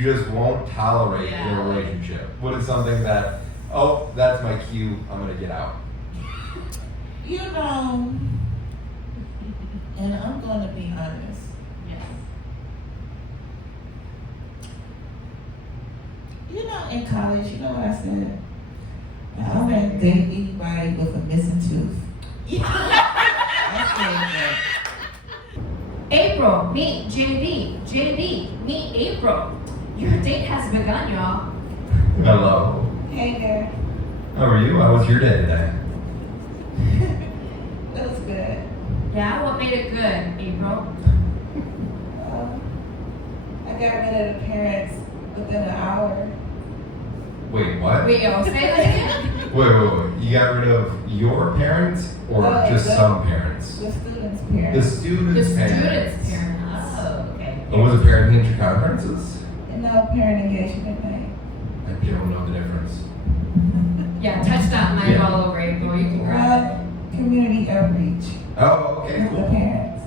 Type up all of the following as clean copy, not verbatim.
you just won't tolerate in a relationship? What is something that, oh, that's my cue, I'm gonna get out? You know, and I'm gonna be honest. Yes. You know, in college, you know what I said? I don't want to date anybody with a missing tooth. I said that. April, meet JB. JB, meet April. Your date has begun, y'all. Hello. Hey there. How are you? How was your day today? It was good. Yeah, what made it good, April? I got rid of the parents within an hour. Wait, what? Wait, yo, say that again. Wait. You got rid of your parents or just some parents? The students' parents. The students' The parents. students' parents. Oh, okay. And was it parent teacher conferences? And no parent engagement night. I don't know the difference. Yeah, touch that mic Yeah. all over, April. You can grab it. Community outreach Oh, okay, with the cool. parents.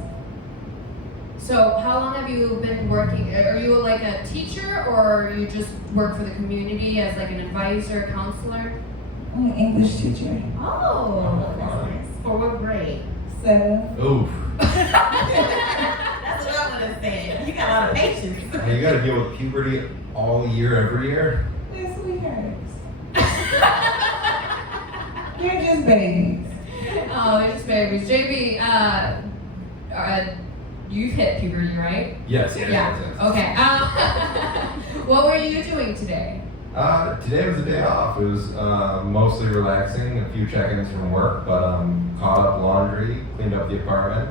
So, how long have you been working? Are you like a teacher, or you just work for the community as like an advisor, counselor? I'm an English teacher. Oh, That's nice. For what grade? 7. Oof. That's what I would have said. You got a lot of patience. Now you gotta deal with puberty all year, every year. They're sweethearts. They're just babies. Oh, they're just babies. JB, you've hit puberty, right? Yes. Okay. What were you doing today? Today was a day off. It was mostly relaxing, a few check-ins from work, but caught up laundry, cleaned up the apartment.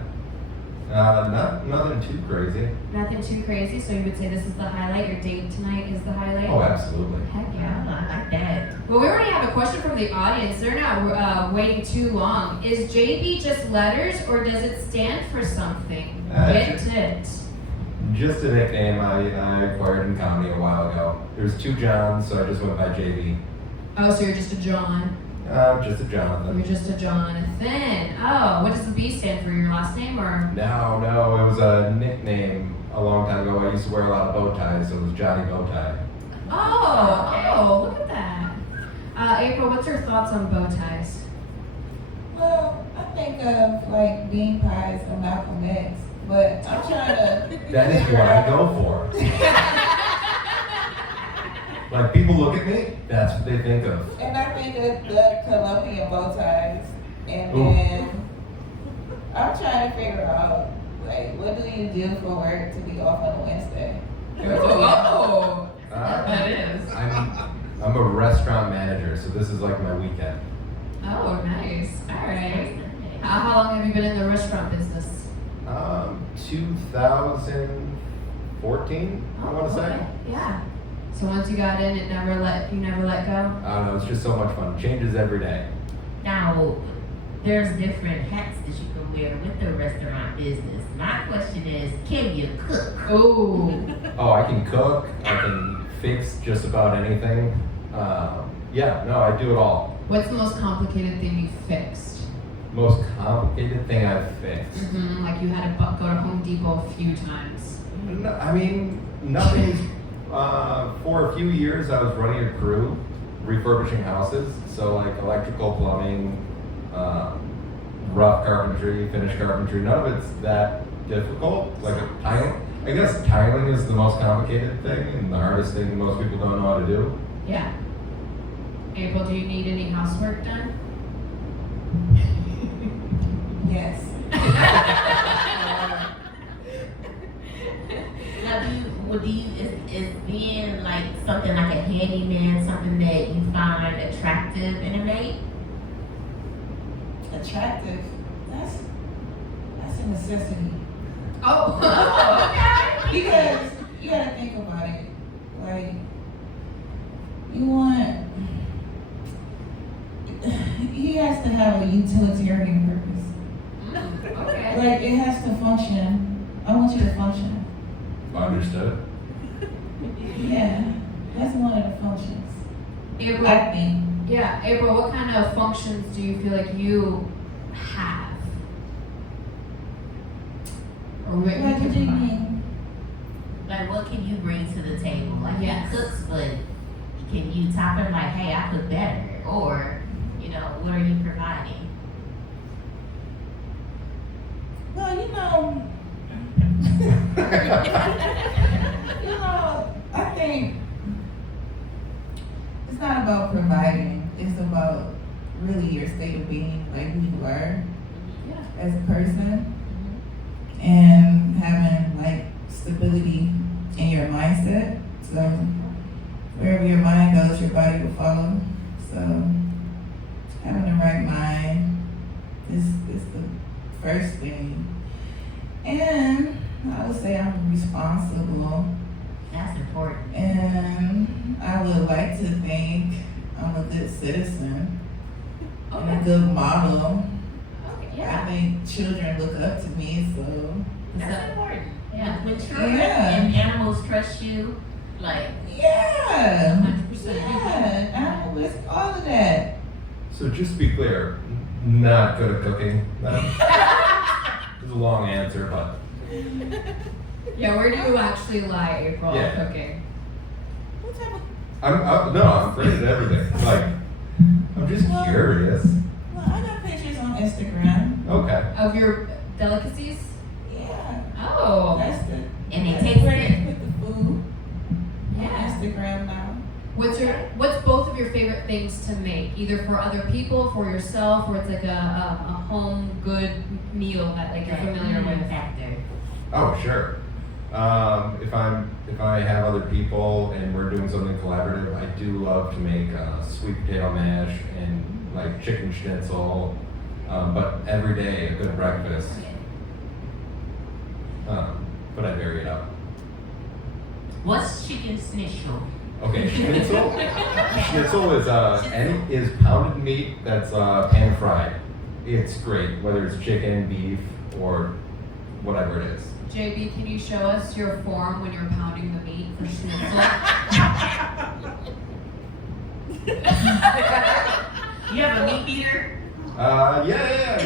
Nothing too crazy. Nothing too crazy, so you would say this is the highlight? Your date tonight is the highlight? Oh, absolutely. Heck Yeah, yeah. I like that. Well, we already have a question from the audience. They're not waiting too long. Is JB just letters, or does it stand for something? Get it. Just a nickname I acquired in comedy a while ago. There's 2 Johns, so I just went by JB. Oh, so you're just a John. Just a Jonathan. You're just a Jonathan. Oh, what does the B stand for? Your last name, or? No, it was a nickname a long time ago. I used to wear a lot of bow ties, so it was Johnny Bow Tie. Oh, look at that. April, what's your thoughts on bow ties? Well, I think of like bean pies and Malcolm X, but I'm trying to. That is what I go for. Like, people look at me, that's what they think of. And I think of the Colombian bow ties, and Ooh. then I'm trying to figure out like what do you do for work to be off on a Wednesday? Oh, Uh, that is. I'm a restaurant manager, so this is like my weekend. Oh, nice. All right. How long have you been in the restaurant business? 2014, I want to say. Okay. Yeah. So once you got in, you never let go? I don't know, it's just so much fun. Changes every day. Now, there's different hats that you can wear with the restaurant business. My question is, can you cook? Oh. Oh, I can cook, I can fix just about anything. I do it all. What's the most complicated thing you fixed? Most complicated thing I've fixed. Like you had to go to Home Depot a few times. Nothing. For a few years, I was running a crew, refurbishing houses. So like electrical, plumbing, rough carpentry, finished carpentry. None of it's that difficult. Like tiling. I guess tiling is the most complicated thing and the hardest thing most people don't know how to do. Yeah. April, do you need any housework done? Yes. Now, is being like something like a handyman something that you find attractive in a mate? Attractive. That's a necessity. Oh, okay. Because you gotta think about it. Like, you want. He has to have a utilitarian purpose. Okay. Like, it has to function. I want you to function. Understood. Yeah, that's one of the functions. April, I think. yeah, April, what kind of functions do you feel like you have? Or what What do you mean? Like what can you bring to the table? Like, Yes. he cooks, but can you top him like, hey, I cook better? Or, you know, what are you providing? Well, you know, I think it's not about providing. It's about really your state of being, like who you are Yeah. as a person, and having like stability in your mindset. So wherever your mind goes, your body will follow. So having the right mind is the first thing. And I would say I'm responsible, That's important. and I would like to think I'm a good citizen and a Okay. good model. Okay. I Yeah. think children look up to me, so That's important. Yeah. When children Yeah. and animals trust you, like, yeah, 100%. yeah, animals, all of that. So just to be clear, not good at cooking. It's a long answer, but Yeah, where do you actually lie, April, Yeah. on cooking? What type of? I'm great at everything. Like, I'm just Well- curious. Well, I got pictures on Instagram. Okay. Of your delicacies? Yeah, Oh. that's the. and they that's taste where it. they put the food Yeah. on Instagram now. What's both of your favorite things to make? Either for other people, for yourself, or it's like a home good meal that like you're familiar with? Factor. Oh, sure. If I have other people and we're doing something collaborative, I do love to make sweet potato mash and like chicken schnitzel. But every day a good breakfast. But I vary it up. What's chicken schnitzel? Okay, schnitzel. Schnitzel is pounded meat that's pan fried. It's great, whether it's chicken, beef, or whatever it is. JB, can you show us your form when you're pounding the meat for schnitzel? You have a meat beater? Yeah.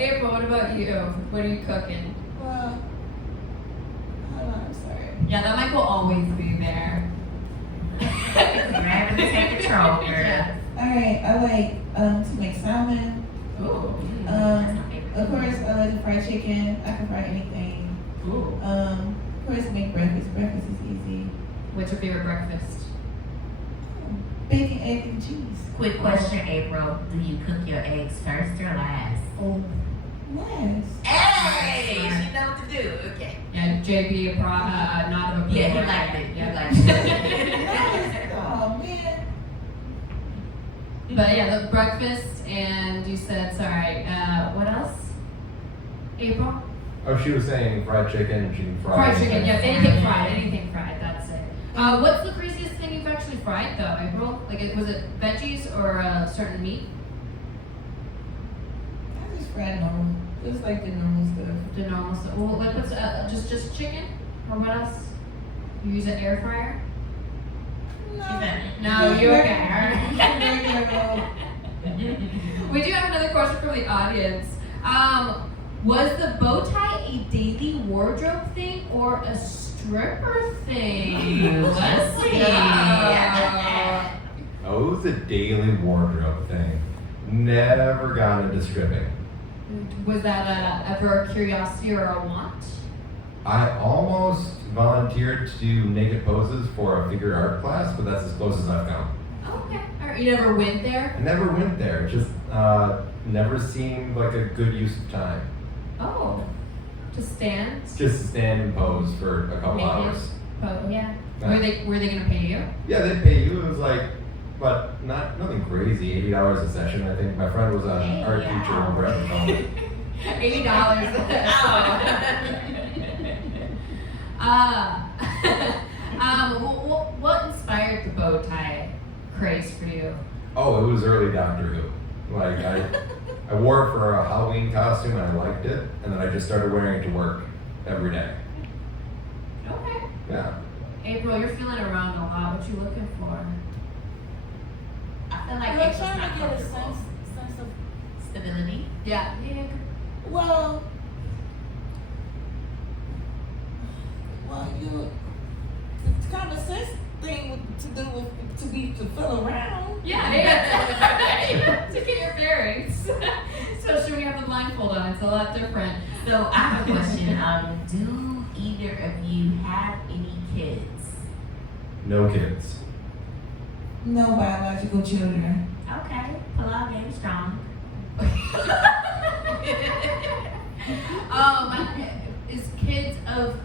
April, what about you? What are you cooking? Well, hold on, I'm sorry. Yeah, that mic will always be there. Grab and take control, girl. Yeah. All right, I like to make salmon. Ooh. Of course, I like to fry chicken. I can fry anything. Ooh. Of course, make breakfast. Breakfast is easy. What's your favorite breakfast? Bacon, egg, and cheese. Quick question, April. Do you cook your eggs first or last? Oh, nice. Hey, she know what to do. Okay. Yeah, JB, not of a Yeah, he liked it. He Yeah. liked it. Nice. Oh man. But yeah, the breakfast, and you said, sorry, what else? April? Oh, she was saying fried chicken and she can fry. Fried chicken, yes, anything fried, that's it. What's the craziest thing you've actually fried though, April? Like, was it veggies or a certain meat? I just fried normal. Just like the normal stuff. The normal stuff. Well, like, what's, just chicken? Or what else? You use an air fryer? No, you okay. We do have another question from the audience. Was the bow tie a daily wardrobe thing or a stripper thing? Let's see. Oh, it was a daily wardrobe thing. Never got into stripping. Was that ever a curiosity or a want? I almost volunteered to do naked poses for a figure art class, but that's as close as I've come. Okay. All right. You never went there? I never went there. It just never seemed like a good use of time. Oh. To stand? Just to stand and pose for a couple Naked? hours. Oh, yeah. Yeah. Were they gonna pay you? Yeah, they'd pay you. It was like, but nothing crazy. $80 a session. I think my friend was an art teacher over at the moment. $80. What inspired the bow tie craze for you? Oh, it was early Doctor Who. Like I wore it for a Halloween costume and I liked it, and then I just started wearing it to work every day. Okay. Yeah. April, you're feeling around a lot. What you looking for? I feel like I'm it's trying not to get a comfortable. sense of. Stability. Yeah. Well, it's common sense thing to do to feel around. Yeah. To get your bearings. Especially when you have the blindfold on, it's a lot different. So I have a question. Do either of you have any kids? No kids. No biological children. Okay, pull out game strong. Is kids of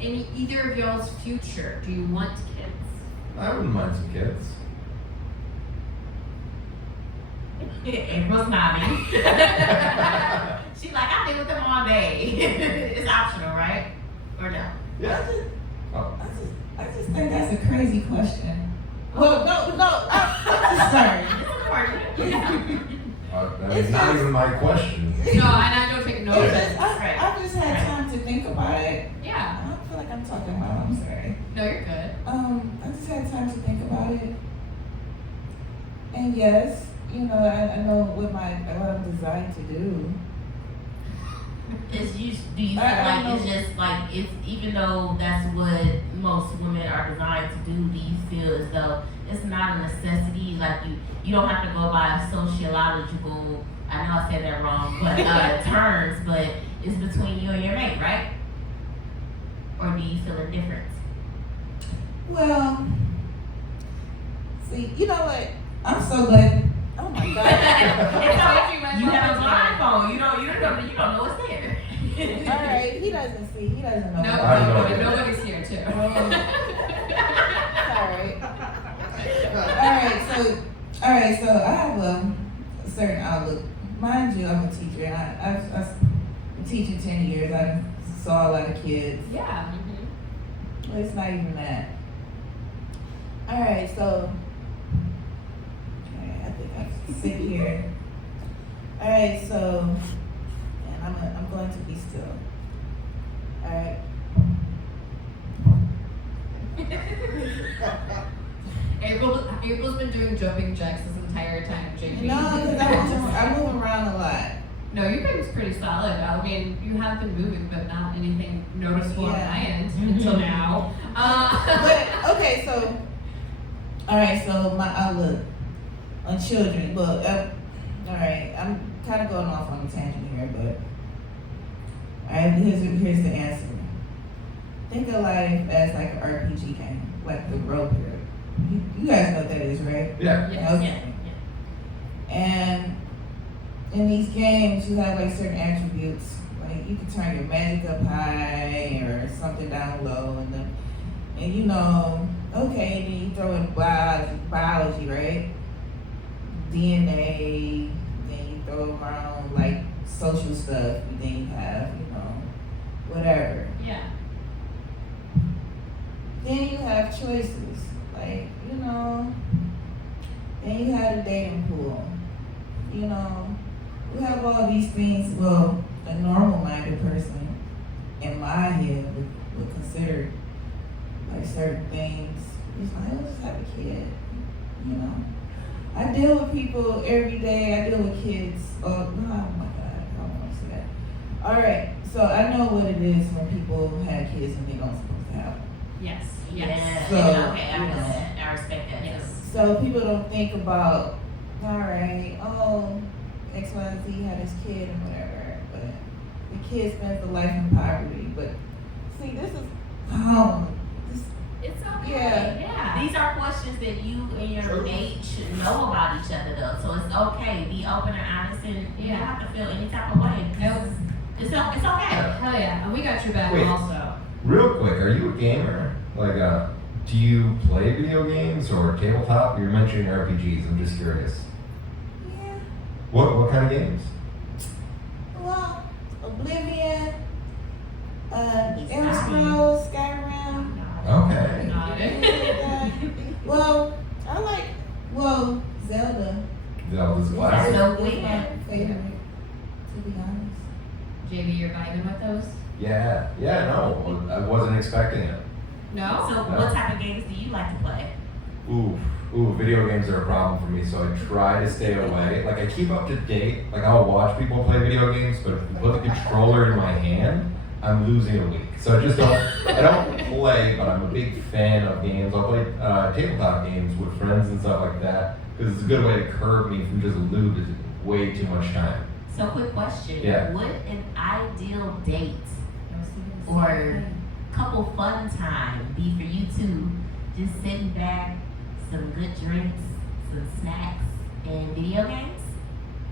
either of y'all's future? Do you want kids? I wouldn't mind some kids. April's nodding. She's like, I live with them all day. It's optional, right? Or no? Yeah. Oh. I just think that's a crazy question. Well, no, I'm just sorry. It's not even my question. No, and I don't take notice. I've just had time to think about it. Yeah. I feel like I'm talking about. I'm sorry. No, you're good. I just had time to think about it. And yes, I know what I'm designed to do. Do you feel like it's just like even though that's what most women are designed to do you feel as though it's not a necessity? Like you don't have to go by a sociological, I know I said that wrong, but terms, but it's between you and your mate, right? Or do you feel indifferent? Well, see, you know what? I'm so glad. Oh my God. You have a blindfold. You don't know what's there. All right, he doesn't see. He doesn't know. No, nobody's here too. Sorry. All right. So I have a certain outlook. Mind you, I'm a teacher, and I've been teaching 10 years. I saw a lot of kids. Yeah. Well, it's not even that. All right, so I think I can sit here. All right, so, and I'm going to be still. All right. April's been doing jumping jacks this entire time, JP. No, because I move around a lot. No, you've been pretty solid. I mean, you have been moving, but not anything noticeable on Yeah. my end until now. But okay, so all right, so my outlook on children. Look, all right, I'm kind of going off on a tangent here, but all right, here's the answer. Think of life as like an RPG game, like the road period. You guys know what that is, right? Yeah. Yeah. Okay. And in these games, you have like certain attributes. Like you can turn your magic up high or something down low, and okay, then you throw in biology, right? DNA, then you throw around like social stuff, and then you have, whatever. Yeah. Then you have choices, like, then you have a dating pool. You have all these things. Well, a normal-minded person in my head would consider like certain things. It's like, let's just have a kid. I deal with people every day. I deal with kids. Oh my God, I don't want to say that. All right, so I know what it is when people have kids and they don't supposed to have them. Yes. Yeah. So, Okay, I respect that. Yes. So people don't think about, all right, X, Y, and Z had his kid and whatever, but the kid spends the life in poverty. But see, this is, It's okay. Yeah. These are questions that you and your mate should know about each other, though. So it's okay. Be open and honest, and you don't have to feel any type of way. It's okay. Hell yeah. And we got your back Wait. also. Real quick, are you a gamer? Like, do you play video games or tabletop? You're mentioning RPGs. I'm just curious. Yeah. What kind of games? Well, Oblivion, Elder Scrolls, Skyrim. Okay. Well, I like Zelda. Zelda's That's classic. so It's weird. my favorite, to be honest. JB, you're vibing with those? Yeah, no, I wasn't expecting it. No? So what type of games do you like to play? Ooh, video games are a problem for me, so I try to stay away. Like, I keep up to date. Like, I'll watch people play video games, but if you put the controller in my hand, I'm losing a week. So I don't play, but I'm a big fan of games. I'll play tabletop games with friends and stuff like that because it's a good way to curb me from just losing way too much time. So quick question. Yeah. Would an ideal date or couple fun time be for you two just sitting back, some good drinks, some snacks, and video games?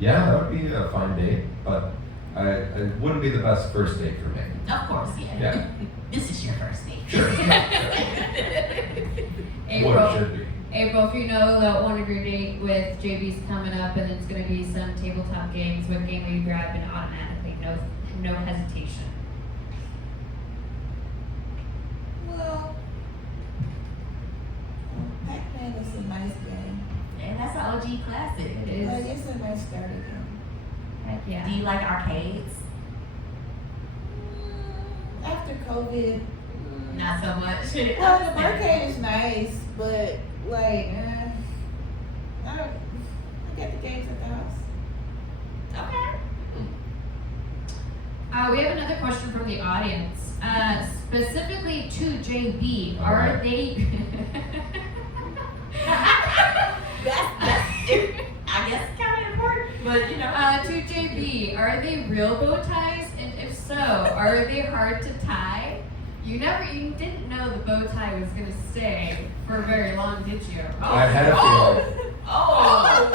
Yeah, that would be a fun date, but it wouldn't be the best first date for me. Of course, yeah. Yeah. This is your first date. Sure. What April, it should be. April, if you know that one of your date with JB's coming up and it's going to be some tabletop games, what game will you grab and automatically, no hesitation? Well, Pac-Man is a nice game. And that's an OG classic. It is. Like, it's a nice starter game. Heck Do yeah. you like arcades? After COVID, Not so much. well, the arcade is nice, but like, I get the games at the house. Okay. We have another question from the audience, specifically to JB. Are they? That's I guess kind of important, but you know. To JB, are they real bow ties? And if so, are they hard to tie? You didn't know the bow tie was gonna stay for very long, did you? I had a feeling. Oh,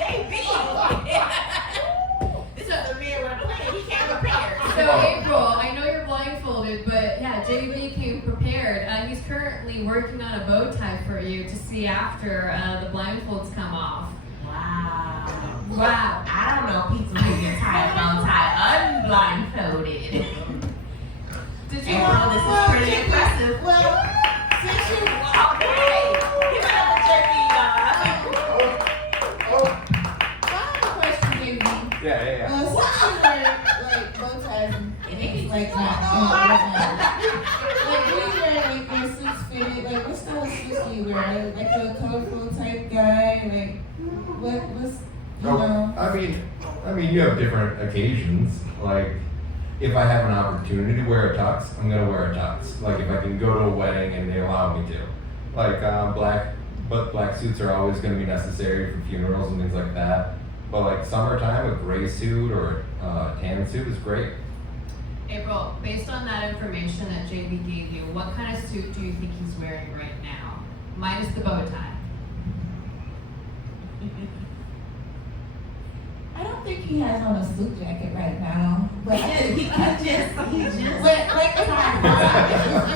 JB. This is the man with a plan. He came prepared. So April, I know you're blindfolded, but yeah, JB came prepared. He's currently working on a bow tie for you to see after the blindfolds come off. Wow. I don't know people who can tie a bow tie unblindfolded. Did you April, this is pretty impressive. Well, since you Okay. Give it up to JB, I have a question, JB. Yeah. Since you wear like bow ties and y'all. like do you wear like your suits fitted? Like what style of suits do you wear? Like a colorful type guy? Like what's you know? I mean, you have different occasions. Like, if I have an opportunity to wear a tux, I'm gonna wear a tux. Like, if I can go to a wedding and they allow me to. Like, black suits are always gonna be necessary for funerals and things like that. But like summertime, a gray suit or a tan suit is great. April, based on that information that JB gave you, what kind of suit do you think he's wearing right now? Minus the bow tie. I don't think he has on a suit jacket right now. But I think He just.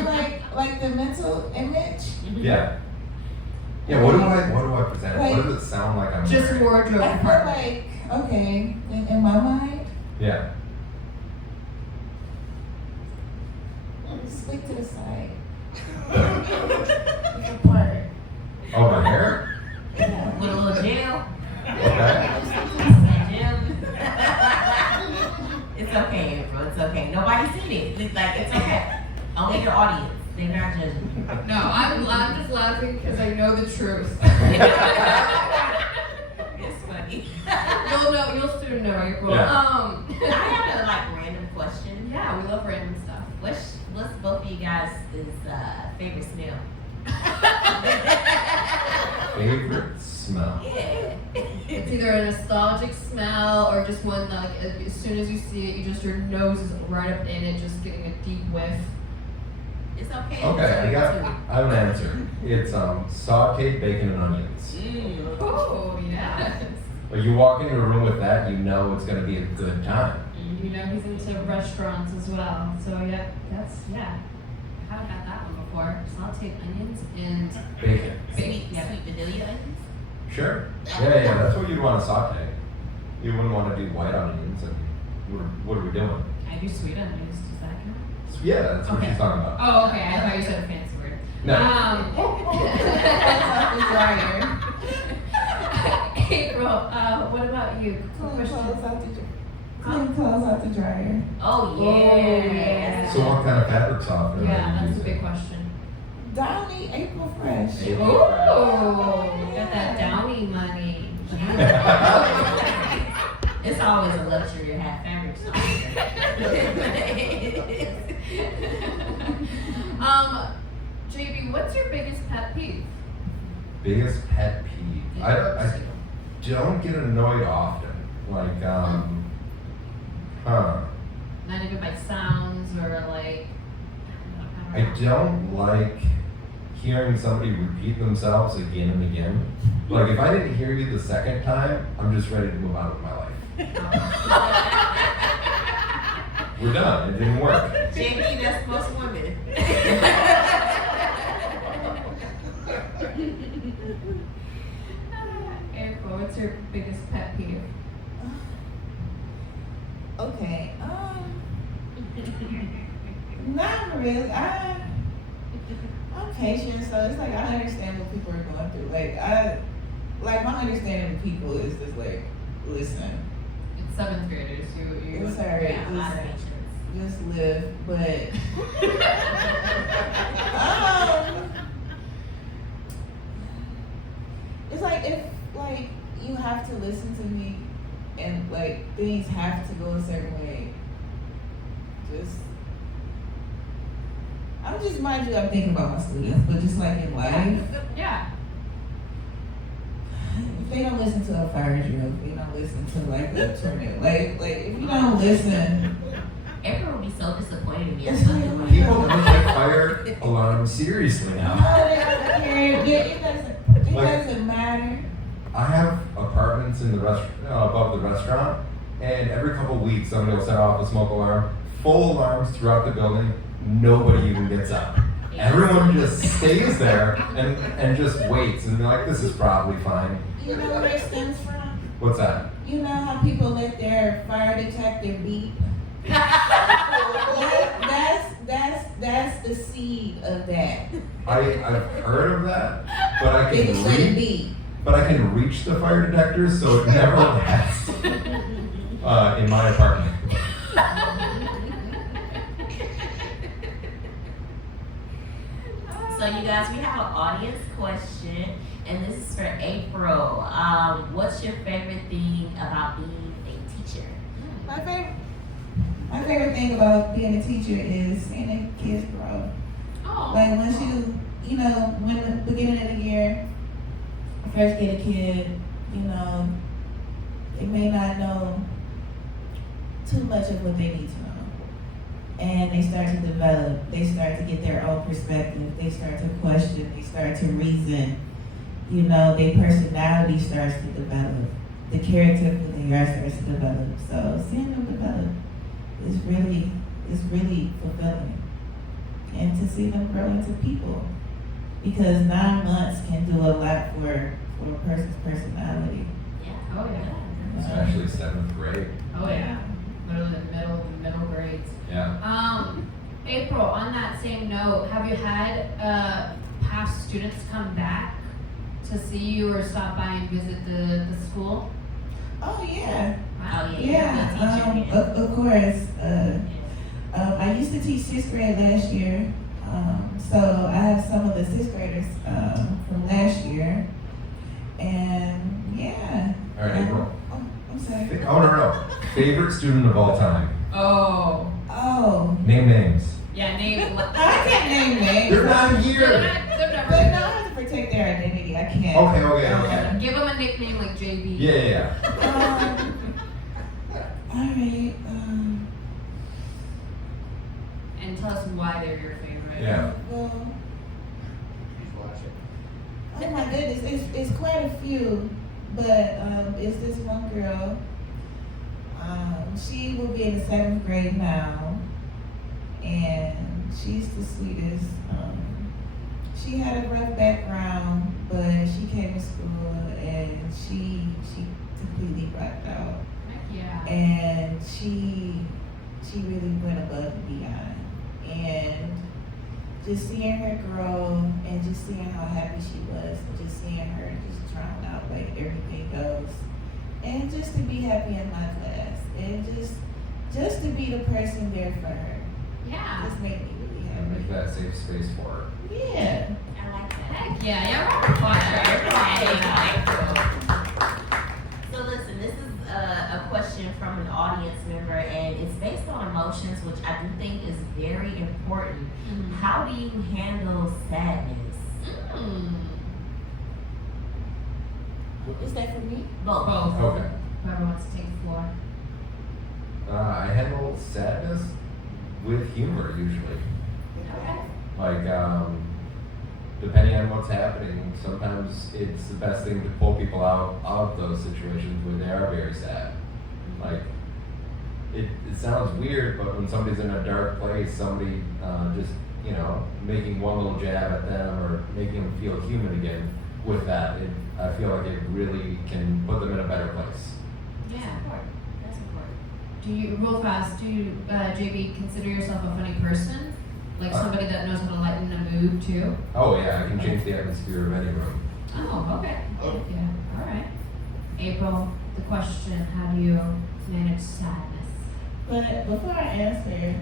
like like the mental image. Yeah. Yeah. What do I present? Like- What does it sound like I'm Just wearing? wardrobe I feel department. like okay, in my mind, Yeah. slick to the side. Apart. Oh, my hair. Yeah. With a little gel. Okay. It's okay, April. It's okay. Nobody's seen it. It's like it's okay. Only your audience. They're not judging. No, I'm just laughing because I know the truth. It's funny. You'll soon know, April. Yeah. I have a like random question. Yeah, we love random stuff. What's both of you guys' favorite smell? Favorite smell. Yeah. It's either a nostalgic smell or just one that, like, as soon as you see it, your nose is right up in it, just getting a deep whiff. It's okay. Okay, I have an answer. It's sauteed bacon and onions. Oh, yes. When you walk into a room with that, you know it's gonna be a good time. You know he's into restaurants as well. So, yeah, I haven't had that one before. Sauteed onions and Bacon. Sweet Yeah. vanilla onions. Sure. Yeah, that's what you'd want to saute. You wouldn't want to do white onions. And what are we doing? I do sweet onions. Does that count? Yeah, that's what Okay. she's talking about. Oh, okay. I thought you said a fancy word. No. April, what about you? Clean clothes out the dryer. Oh yeah. yeah. So what kind of fabric softener? Yeah, are you that's a using? big question. Downy April Fresh. April Ooh, got that Downy money. It's always a luxury to have fabric softener. JB, what's your biggest pet peeve? Biggest pet peeve. I don't get annoyed often. Like, Not even by sounds or like. I don't like hearing somebody repeat themselves again and again. Like, if I didn't hear you the second time, I'm just ready to move on with my life. We're done. It didn't work. JB, that's most women. April, what's your biggest pet peeve? Okay. Not really. I'm patient, so it's like I understand what people are going through. Like my understanding of people is just like, listen, It's 7th graders. You it's alright. Yeah, a lot of Listen, patience. just live, but it's like if like you have to listen to me and like things have to go a certain way. I'm just mind you, I'm thinking about my students, but just like in life, Yeah. if they don't listen to a fire drill, if they don't listen to like a tornado, like if you don't listen, April would be so disappointed in me. It's like- People don't take fire alarms seriously no, now. they don't care. It doesn't matter. I have apartments in the above the restaurant, and every couple weeks somebody will set off a smoke alarm. Full alarms throughout the building. Nobody even gets up. Everyone just stays there and just waits, and they're like, "This is probably fine." You know where it stems from? What's that? You know how people let their fire detector beep? That's the seed of that. I've heard of that, but I They just let it can beep. reach the fire detectors, so it never lasts in my apartment. So you guys, we have an audience question, and this is for April. What's your favorite thing about being a teacher? My favorite thing about being a teacher is seeing the kids grow. Oh. Like once you know, when the beginning of the year, you first get a kid, you know, they may not know too much of what they need to know. And they start to develop, they start to get their own perspective, they start to question, they start to reason, you know, their personality starts to develop, the character of who they are starts to develop. So seeing them develop is really fulfilling. And to see them grow into people. Because 9 months can do a lot for a person's personality. Yeah. Oh yeah. It's actually 7th grade. Oh yeah. Literally the middle grades. Yeah. April, on that same note, have you had past students come back to see you or stop by and visit the school? Oh yeah. Oh yeah. Yeah, of course. I used to teach 6th grade last year. So I have some of the 6th graders from last year. And yeah. All right, April. Oh, I'm sorry. Oh, no. Favorite student of all time. Oh. Oh. Name names. Yeah, name. I can't name names. They're not here. They're But never. no, I have to protect their identity. I can't. Okay. Give them a nickname like JB. Yeah. All right. And tell us why they're your favorite. Yeah. Well, oh my goodness, it's quite a few, but it's this one girl. She will be in the 7th grade now, and she's the sweetest. She had a rough background, but she came to school and she completely rocked out. Heck yeah. And she really went above and beyond. And just seeing her grow and just seeing how happy she was and just seeing her just drown out like everything goes. And just to be happy in my class and just to be the person there for her. Yeah. Just made me really And make happy. that safe space for her. Yeah. I like that. Heck yeah. We're fun. So listen, this is a question question from an audience member, and it's based on emotions, which I do think is very important. How do you handle sadness? Is that for me? Both. Okay. Whoever wants to take the floor. I handle sadness with humor usually. Okay. Like, depending on what's happening, sometimes it's the best thing to pull people out of those situations where they are very sad. Like, it sounds weird, but when somebody's in a dark place, somebody just, making one little jab at them or making them feel human again with that, I feel like it really can put them in a better place. That's Yeah. important. That's important. Do you, real fast, do you, JB, consider yourself a funny person? Like somebody that knows how to lighten a mood too? Oh yeah, I can change the atmosphere of any room. Oh, okay. Yeah, all right. April, the question, how do you manage sadness? But before I answer,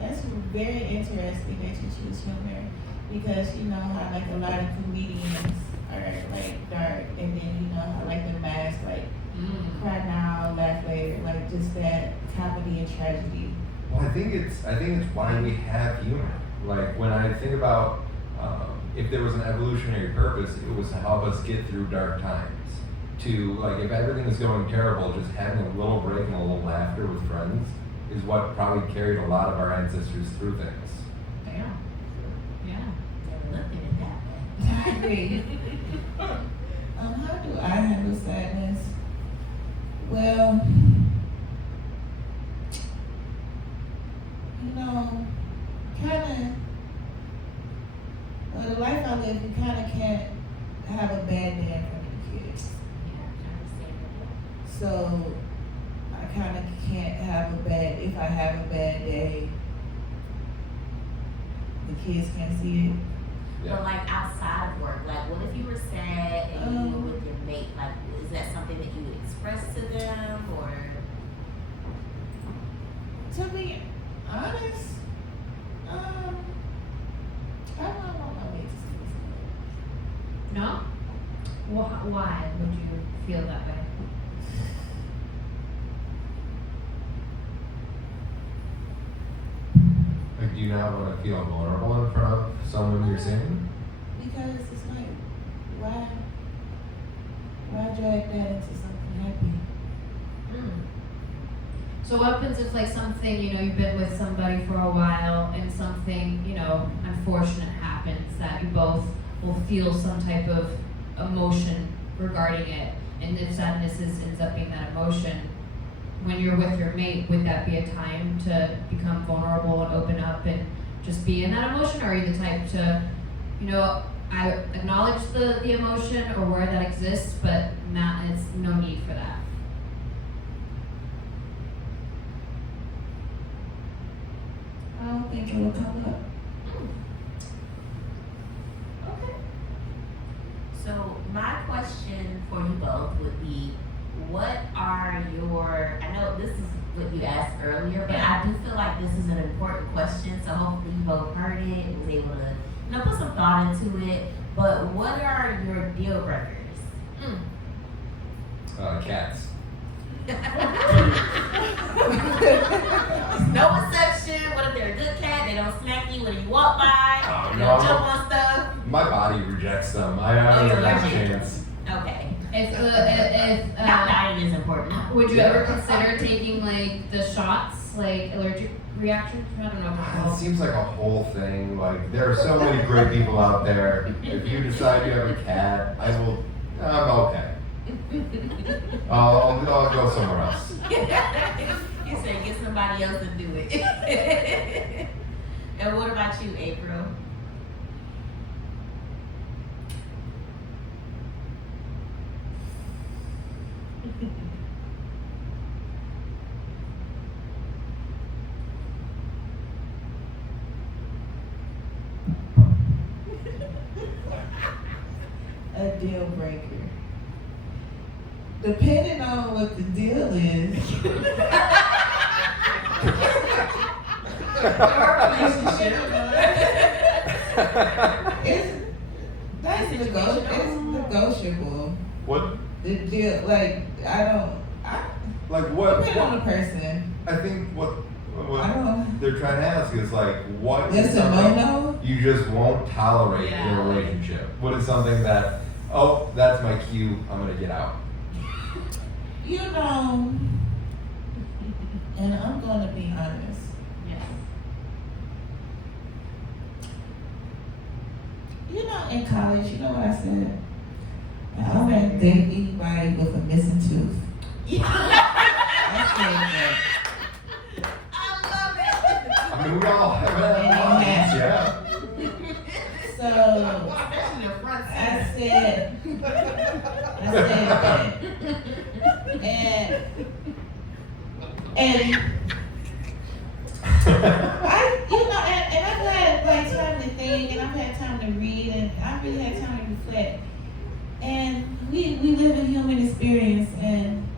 that's very interesting that you choose humor because you know how like a lot of comedians are like dark, and then you know how like the mask like cry now, laugh later, like just that comedy and tragedy. Well, I think it's why we have humor. Like when I think about if there was an evolutionary purpose, it was to help us get through dark times. To like if everything is going terrible, just having a little break and a little laughter with friends is what probably carried a lot of our ancestors through things. Yeah. Yeah. Never looked at it that way. I agree. How do I handle sadness? Well, the life I live, you kind of can't have a bad day in front of the kids. Yeah, I understand that. So I kind of can't have if I have a bad day, the kids can't see it. Yeah. But like outside of work, like what if you were sad and you were with your mate? Like, is that something that you would express to them, or? To be honest, I don't want my mate to see this. No? Why would you feel that way? Like, do you not want to feel vulnerable in front of someone you're seeing? Because it's like, why drag that into something happy? So what happens if like something, you've been with somebody for a while and something, unfortunate happens that you both will feel some type of emotion regarding it, and if sadness ends up being that emotion, when you're with your mate, would that be a time to become vulnerable and open up and just be in that emotion? Or are you the type to, I acknowledge the emotion or where that exists, but it's no need for that? I don't think it will come up. Okay. So my question for you both would be, what are your, I know this is what you asked earlier, but I do feel like this is an important question, so hopefully you both heard it and was able to, put some thought into it. But what are your deal breakers? Cats. No exception. What if they're a good cat? They don't smack you when you walk by. They don't jump on stuff. My body rejects them. I don't even have a chance. Okay. If Not dying is important. would you ever consider taking like the shots, like allergic reactions? I don't know. It seems like a whole thing. Like, there are so many great people out there. If you decide you have a cat, I'm okay. I'll go somewhere else. You said get somebody else to do it. And what about you, April? A deal breaker. Depending on what the deal is. It's negotiable. What? The deal, like, Like what? Depending on the person. I think what I don't know. they're trying to ask is like, what is Listen, something no. you just won't tolerate in Yeah. a relationship? What is something that, oh, that's my cue, I'm gonna get out. You know, and I'm gonna be honest. Yes. You know, in college, you know what I said? I wouldn't date anybody with a missing tooth. I said that. I mean, we all have that. Yeah. So Especially the front I side. said that. And I, you know, and I've had like time to think, and I've had time to read, and I've really had time to reflect. And we live a human experience, and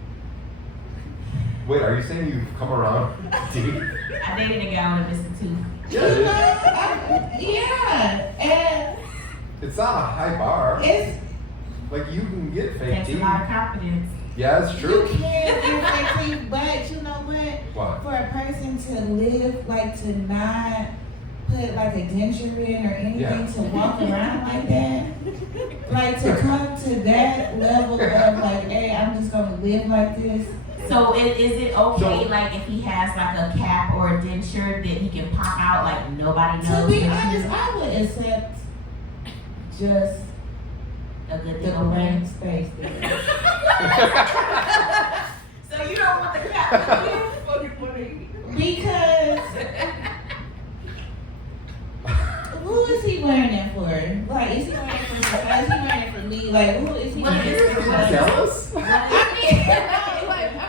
Wait, are you saying you've come around, dude? I dated a guy with a missing tooth. you know, yeah, and It's not a high bar. it's Like you can get fake Takes a teeth. lot of confidence. Yeah, it's you true. can't get fake teeth, but you know what? What? For a person to live, like to not put like a denture in or anything, Yeah. to walk around like that, like to come to that level of like, hey, I'm just gonna live like this. So is it okay, So- like if he has like a cap or a denture that he can pop out like nobody knows? To be that honest, you- I would accept just a good the thing brain okay. space there. So you don't want the cap? Because who is he wearing it for? Like, is he wearing it for me? Is he wearing it for me? Like, who is he What wearing is it for? it? Like, Jealous? I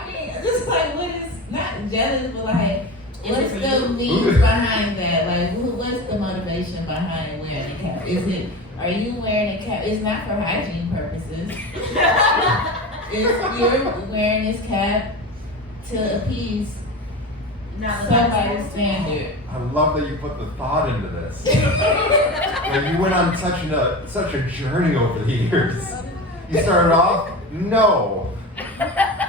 mean, just like what is not jealous, but like Is what's it for the you? means behind that? Like, what's the motivation behind wearing a cap? Is it are you wearing a cap? It's not for hygiene purposes. If you're wearing this cap to appease Not somebody's standard. I love that you put the thought into this. Like you went on such a journey over the years. You started off, no.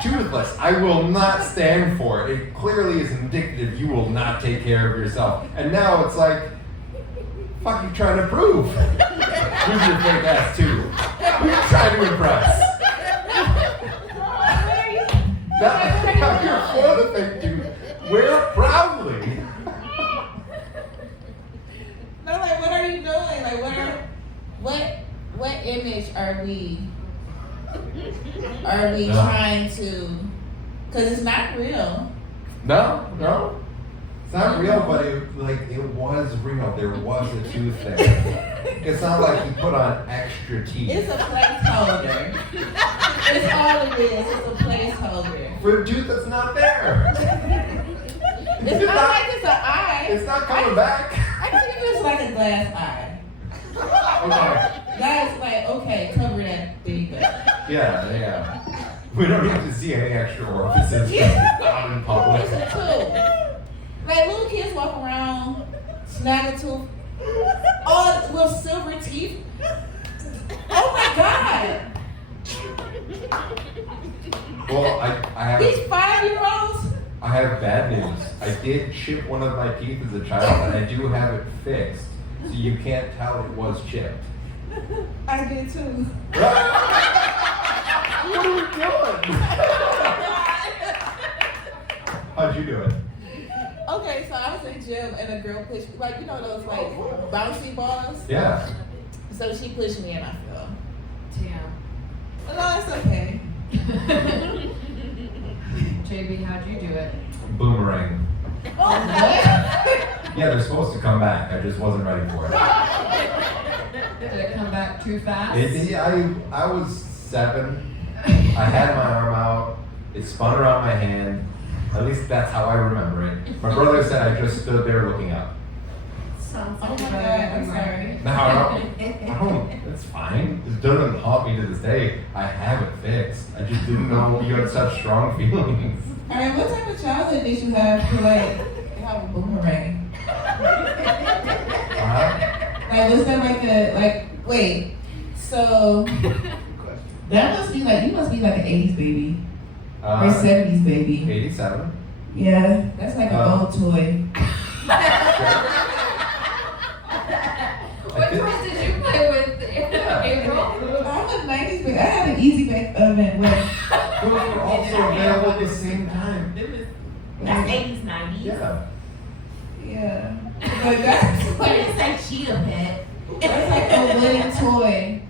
Toothless. I will not stand for it. It clearly is indicative you will not take care of yourself. And now it's like, fuck you trying to prove? Who's your fake ass tooth? Who you trying to impress? Now you're for the fake tooth. Wear it proudly. No, like what are you doing? Like what image are we No. trying to? Because it's not real. No. It's not real, but it was real. There was a tooth there. It's not like he put on extra teeth. It's a placeholder. It's all it is. It's a placeholder. For a tooth that's not there. It's not like it's an eye. It's not coming back. I think it's like a glass eye. Okay. That's like, okay, cover that thing up. Yeah. We don't need to see any extra orifices out in It's public. a tooth. Like little kids walk around, snag a tooth, all with silver teeth. Oh my God! Well, I These have 5-year-olds. I have bad news. I did chip one of my teeth as a child, and I do have it fixed, so you can't tell it was chipped. I did too. What are we doing? How'd you do it? Okay, so I was in gym and a girl pushed me, like, you know those like bouncy balls? Yeah. So she pushed me and I fell. Damn. No, it's okay. JB, how'd you do it? Boomerang. Oh, what? Yeah, they're supposed to come back. I just wasn't ready for it. Did it come back too fast? I was 7. I had my arm out. It spun around my hand. At least that's how I remember it. My brother said I just stood there looking up. Sounds Oh like my a God, better I'm than sorry. Now, I don't, it's fine. It doesn't haunt me to this day. I have it fixed. I just didn't know you had such strong feelings. Alright, what type of childhood did you have to like have a boomerang? Like, was that wait, so that must be like, you must be like an 80s baby. Or 70s baby? 87. Yeah, that's like an old toy. What toys did you play with, April? I'm a 90s baby. I had an easy bake oven with. Those were also available at the same time. That's 80s, 90s. Yeah. Yeah. But that's You like, didn't say cheetah pet. that's like a wooden toy.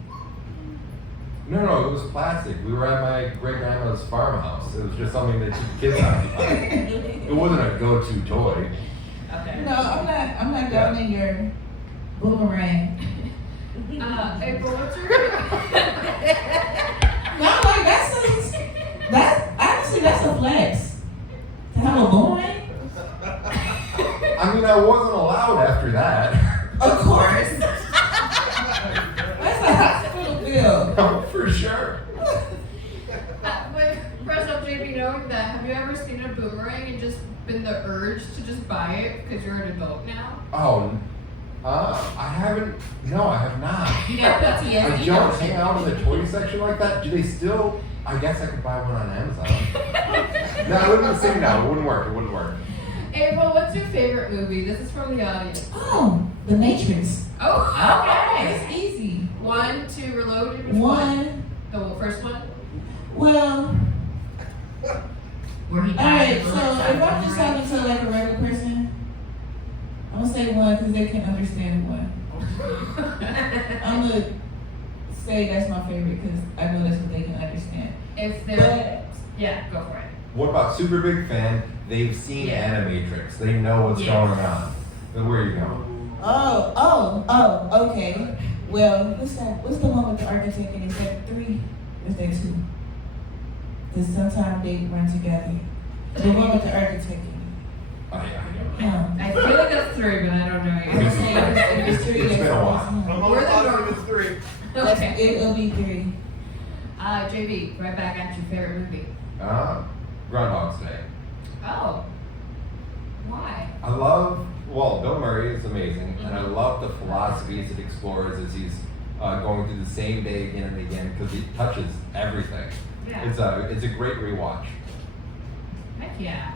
No, it was plastic. We were at my great grandma's farmhouse. It was just something that kept kids occupied. It wasn't a go-to toy. Okay. No, I'm not downing your boomerang. April, what's your No, like that's a flex. To have a boomerang? I mean, I wasn't allowed after that. Of course. That's a hospital bill. For sure. Wait, first off, JB, knowing that, have you ever seen a boomerang and just been the urge to just buy it because you're an adult now? Oh, I haven't. No, I have not. You got PTSD. I don't hang out in the toy section like that. Do they still? I guess I could buy one on Amazon. No, it wouldn't say no. It wouldn't work. April, what's your favorite movie? This is from the audience. Oh, The Matrix. Oh, It's okay. easy. 1, 2, Reloaded. Which One. The first one? Well, Where he alright, died. so if I'm just talking to like a regular person, I'm gonna say one because they can understand one. I'm gonna say that's my favorite because I know that's what they can understand. If they're. But Yeah, go for it. What about super big fan? They've seen Yeah. Animatrix. They know what's Yes. going on. Then where you going? okay. Well, what's the one with the architect and is that 3? Or is that 2? Because sometimes they run together. The one with the architect. I don't know. Yeah. I feel like that's 3, but I don't know I'm yet. gonna say if it's 3, It's been a while. that's I'm one. almost positive it's 3. Okay. It'll be 3. JB, right back at your favorite movie. Groundhog's Day. Oh. Why? I love, Bill Murray is amazing, and I love the philosophies it explores as he's going through the same day again and again because he touches everything. Yeah. It's a great rewatch. Heck yeah.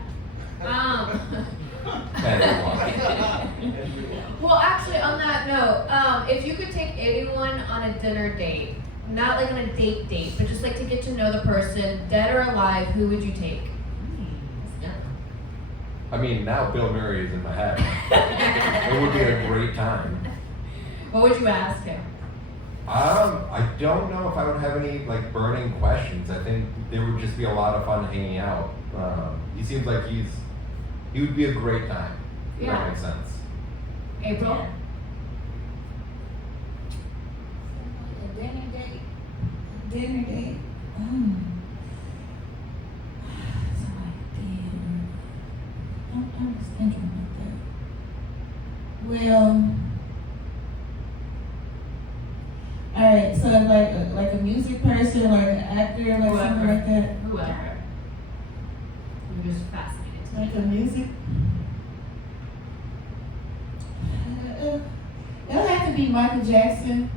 And rewatch. Well, actually, on that note, if you could take anyone on a dinner date, not like on a date, but just like to get to know the person, dead or alive, who would you take? I mean, now Bill Murray is in my head. It would be a great time. What would you ask him? I don't know if I would have any like burning questions. I think there would just be a lot of fun hanging out. He seems like he would be a great time. If Yeah. that makes sense. April? Dinner date. So like dinner. I'm just thinking about that. Well, alright, so like a music person, like an actor, like something like that. Whoever. I'm just fascinated. Like a music. It'll have to be Michael Jackson,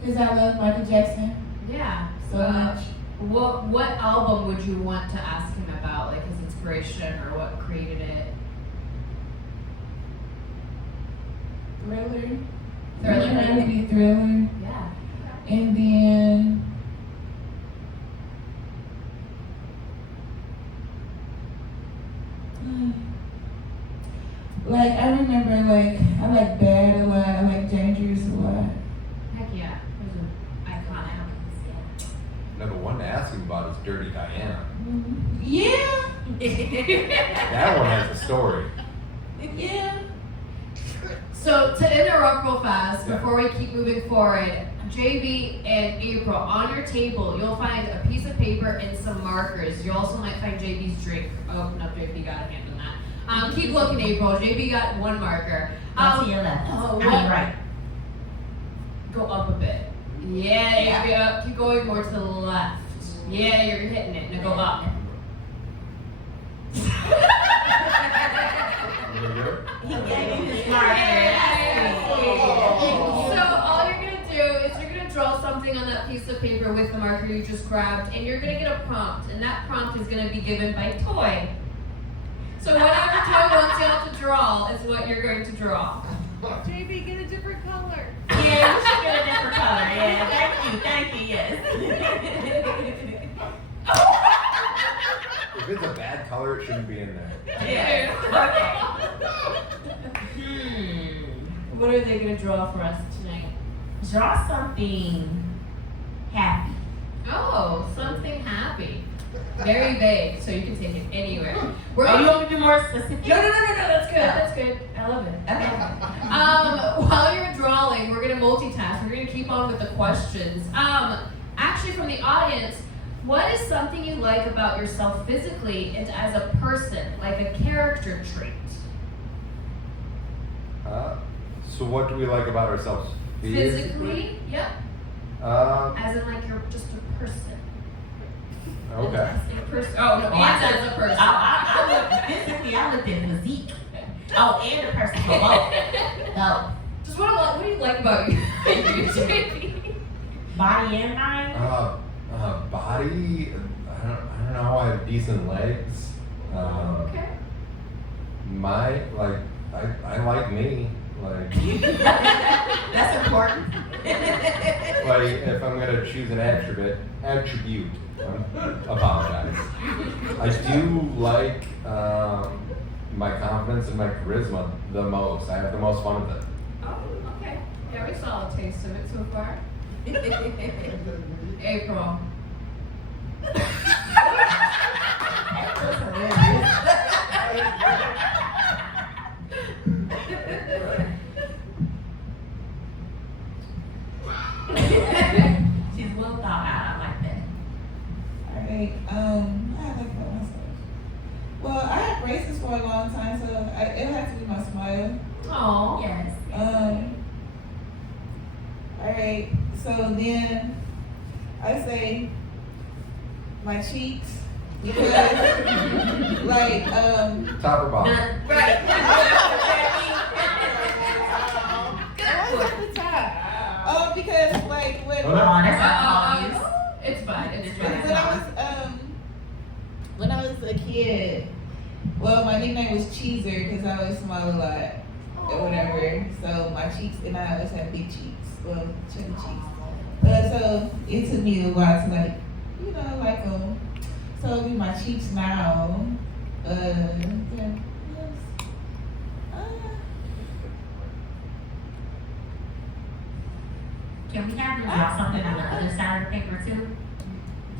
because I love Michael Jackson Yeah. so much. What album would you want to ask him about, like his inspiration or what created it? Thriller. Thriller? Maybe Thriller. Yeah. And then like I remember like I like Bad a lot, I like Dangerous a lot. Heck yeah. Those are iconic. Now the one to ask him about is Dirty Diana. Yeah. That one has a story. Yeah. So to interrupt real fast, Yeah. before we keep moving forward, JB and April, on your table, you'll find a piece of paper and some markers. You also might find JB's drink. Oh, no, JB got a hand on that. Keep looking, April. JB got one marker. To your left. Oh, I mean, what? right. Go up a bit. Yeah, JB, up. Keep going more to the left. Yeah, you're hitting it. Now go up. He gave you his marker. So all you're gonna do is you're gonna draw something on that piece of of paper with the marker you just grabbed, and you're gonna get a prompt, and that prompt is gonna be given by Toy. So whatever Toy wants y'all to draw is what you're going to draw. JB, get a different color. Yeah, you should get a different color. Yeah, thank you, yes. If it's a bad color, it shouldn't be in there. Yeah. Okay. What are they gonna draw for us tonight? Draw something happy. Oh, something happy. Very vague, so you can take it anywhere. We're You want me to be more specific? No, that's good. That's good. I love it. Okay. While you're drawing, we're gonna multitask. We're gonna keep on with the questions. Actually, from the audience, what is something you like about yourself physically and as a person, like a character trait? So what do we like about ourselves Physically, yep. As in, like, you're just a person. Okay. A person. Oh no, and as a person. I looked physically, I looked at physique. Oh, and the person for both. No. Just what do you like about you? Body and mind? Body, I don't know, I have decent legs. Okay. I like me. Like, That's important. like if I'm gonna choose an attribute, apologize. I do like my confidence and my charisma the most. I have the most fun with it. Oh, okay. Yeah, we saw a taste of it so far. April. She's well thought out. I like that. Alright, I like that myself. Well, I had braces for a long time, so it had to be my smile. Oh. Yes. Alright, so then I say my cheeks. Because, like, Top or bottom? Right. what's at the top? Oh, because, like, when Oh, no. Oh, that's not obvious. It's fine. It's It's fine. when I was a kid, well, my nickname was Cheeser because I always smile a lot or whatever. So my cheeks, and I always have big cheeks, well, chubby cheeks. So it took me a while to like them. So it'll be my cheeks now. Yeah. Yes. Can we have them draw something on the other side of the paper too?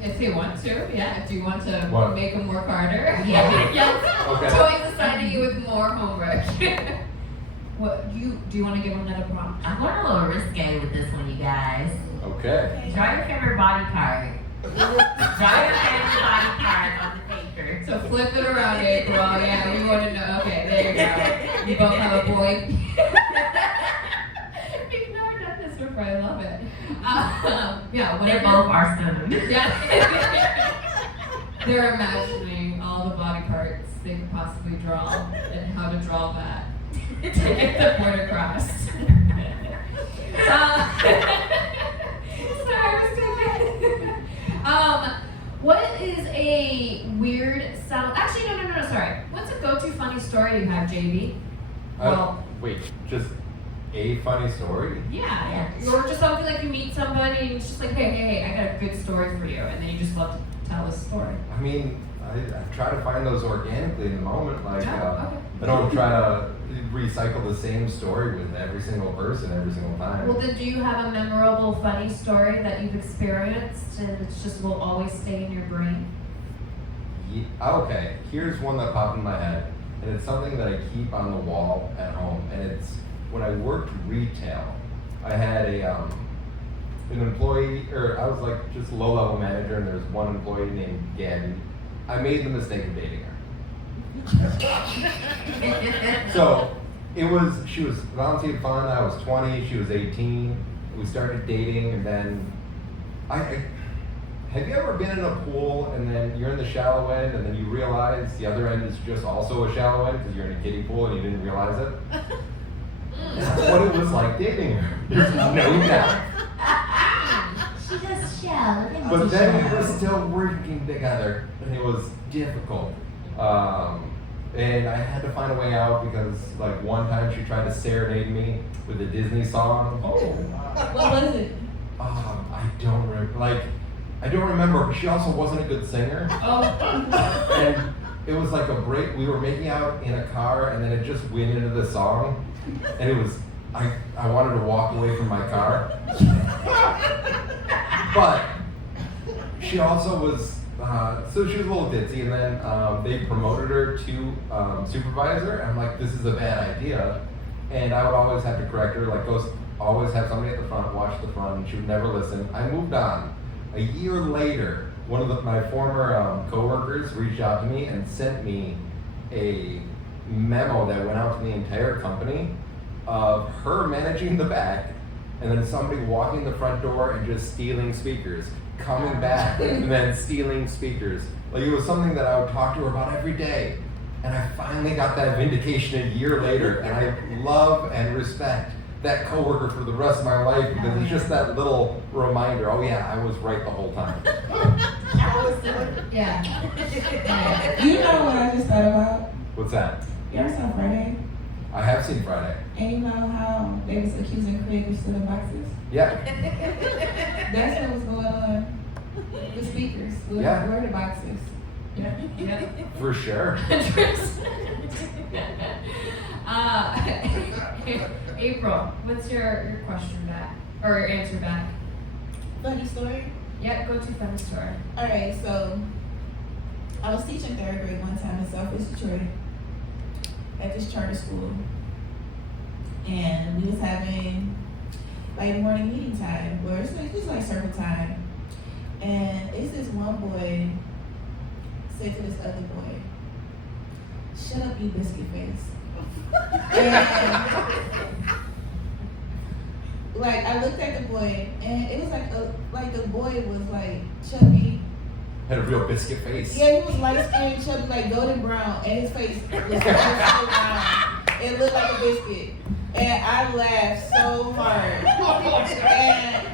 If you want to, yeah. If you want to What? make them work harder. Yeah. Yes. Okay. Toys assigning you with more homework. Do you want to give them another prompt? I'm going a little risque with this one, you guys. Okay. Draw your favorite body part. Draw your favorite body part on the paper. So flip it around, April. Yeah, we want to know. Okay, there you go. You both have a boy. We've never done this before. I love it. Yeah, They whatever. both are stunning. Yeah. They're imagining all the body parts they could possibly draw and how to draw that to get the point across. What is a weird sound? Actually, no, sorry. What's a go-to funny story you have, JB? Well, Wait, just a funny story? yeah. Or just something like you meet somebody and it's just like, hey, I got a good story for you, and then you just love to tell this story. I mean, I try to find those organically in the moment. Like, Okay. I don't try to recycle the same story with every single person every single time. Well, then do you have a memorable, funny story that you've experienced and it's just will always stay in your brain? Okay, here's one that popped in my head, and it's something that I keep on the wall at home, and it's when I worked retail. I had an employee, or I was like just a low-level manager, and there was one employee named Gabby. I made the mistake of dating her. So she was volunteer fun. I was 20, she was 18. We started dating, and then have you ever been in a pool and then you're in the shallow end and then you realize the other end is just also a shallow end because you're in a kiddie pool and you didn't realize it? That's what it was like dating her. There's no doubt. She Yeah, look at But you, then we Michelle. were still working together, and it was difficult. And I had to find a way out because, like, one time she tried to serenade me with a Disney song. Oh, what was it? I don't remember, but she also wasn't a good singer. Oh, And it was like a break. We were making out in a car, and then it just went into the song, and it was. I wanted to walk away from my car, but she also was. So she was a little ditzy, and then they promoted her to supervisor. I'm like, this is a bad idea, and I would always have to correct her. Like, always have somebody at the front, watch the front, and she would never listen. I moved on. A year later, one of my former coworkers reached out to me and sent me a memo that went out to the entire company of her managing the back, and then somebody walking the front door and just stealing speakers, coming back and then stealing speakers. Like, it was something that I would talk to her about every day. And I finally got that vindication a year later, and I love and respect that coworker for the rest of my life because it's just that little reminder, oh yeah, I was right the whole time. Yeah. you know what I just thought about? What's that? You ever saw Friday? I have seen Friday. And you know how they was accusing Craig of stealing boxes? Yeah. That's what was going on with speakers. Yeah. Where are the boxes? Yeah. For sure. April, what's your question back? Or your answer back? Funny story. Yep, go to funny story. Alright, so I was teaching third grade one time in Southwest Detroit at this charter school. And we was having like morning meeting time where it's like circle time. And it's this one boy said to this other boy, "Shut up, you biscuit face." And like I looked at the boy and it was like the boy was like chubby. Had a real biscuit face. Yeah, he was light skinned, chubby, like golden brown, and his face was so brown. It looked like a biscuit. And I laughed so hard. And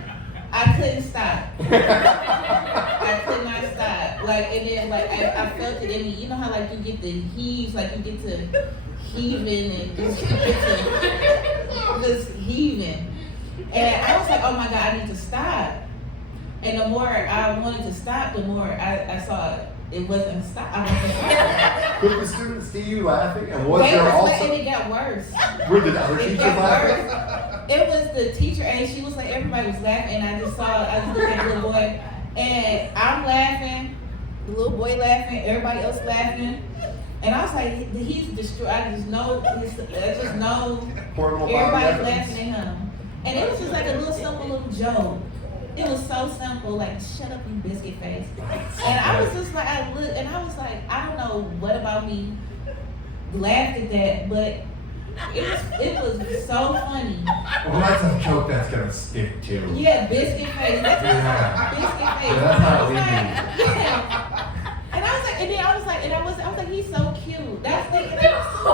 I couldn't stop. I could not stop. Like, and then like I felt it in me. You know how like you get the heaves, like you get to heaving and just heaving. And I was like, oh my God, I need to stop. And the more I wanted to stop, the more I saw it wasn't stop. I wasn't stopping. Could the students see you laughing? And was They there was also... and it got worse. Were the other It teachers got laughing? worse. It was the teacher, and she was like, everybody was laughing, and I just looked at the little boy, and I'm laughing, the little boy laughing, everybody else laughing, and I was like, he's destroyed. I just know Poor little Bobby everybody's Evans. laughing at him, and it was just like a little simple little joke. It was so simple, like, shut up, you biscuit face. And I was just like, I looked, and I was like, I don't know what about me laughed at that, but it was so funny. Well, that's a joke that's gonna stick too. Yeah, biscuit face. That's Yeah. biscuit face. Yeah, that's how I was we like, do. yeah. And I was like, and then I was like, he's so cute. That's thinking, so